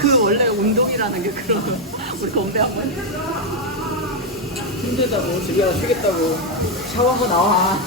그 원래 운동이라는 게 그런 우리 건배 한번 힘들다고 집에 가서 쉬겠다고 샤워하고 나와.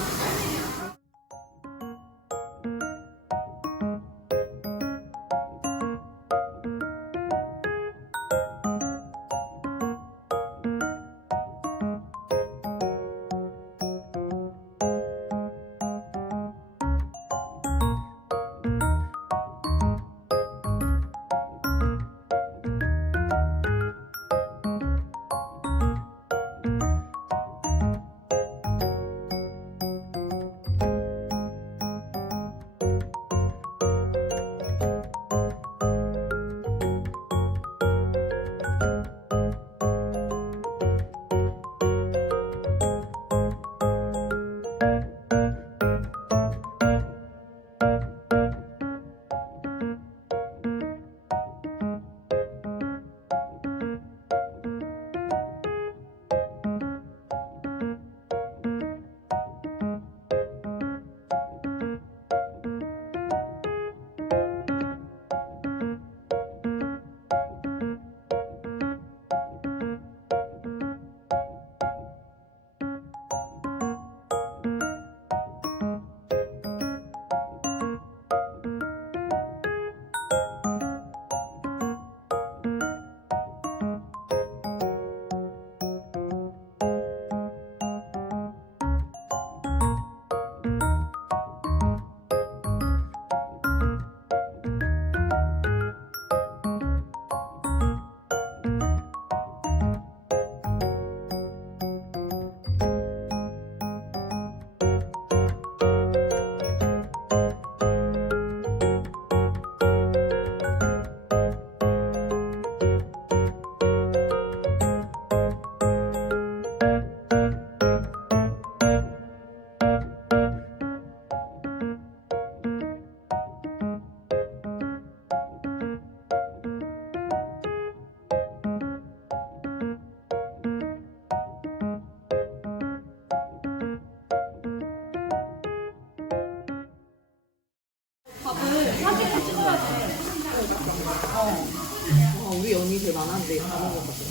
우리 연이 제일 많았는데 다 먹었거든.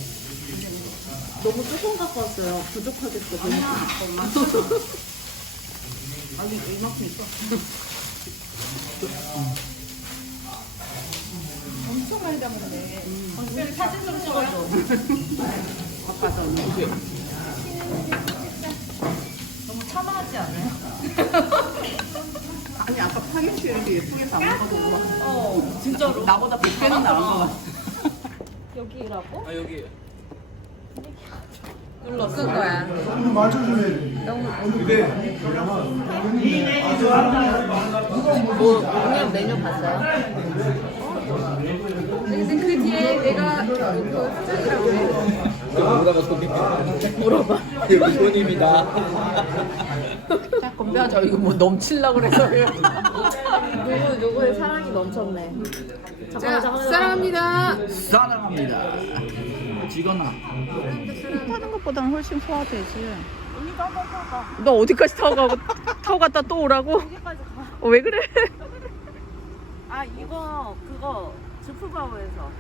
너무 조금 갖고 왔어요. 부족하겠어. 엄마. 아니 이만큼 있어. 엄청 많이 담았네. 언니 사진 좀 찍어줘. 아까 언니. 너무 참아하지 않아요? 아니 아까 파김치 이렇게 예쁘게 담아서 진짜로. 나보다 100배는 나은 거 같아. 여기라고? 아 여기. 눌렀어. 쓴 거야. 뭐 오늘 메뉴 봤어요? 근데 그 뒤에 내가 그 사장이라고 해. 물어봐 손님. 물어봐. 여기 손님이다. 자 건배하자. 이거 뭐 넘칠라 그래서. 누구의 사랑이 넘쳤네. 자 사랑합니다. 사랑합니다. 직원아. 타는 것보다는 훨씬 소화되지. 언니도 한번 타봐. 너 어디까지 타고 갔다 또 오라고? 여기까지 가. 왜 그래? 아 이거 그거 주프바오에서.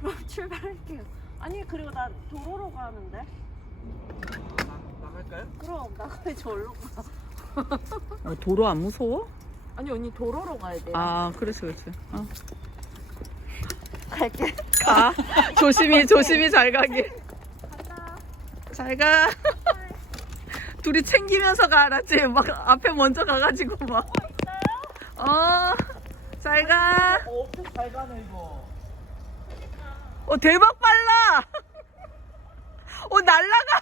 그럼 출발할게요. 아니 그리고 난 도로로 가는데. 나갈까요? 그럼 나가야지 얼른 가. 도로 안 무서워? 아니 언니 도로로 가야 돼. 아 그렇지. 갈게. 가. 조심히 잘 가길. 간다. 잘 가. 둘이 챙기면서 가, 알았지? 막 앞에 먼저 가가지고 막. 잘 가. 엄청 잘 가네 이거. 대박 빨라. 날라가.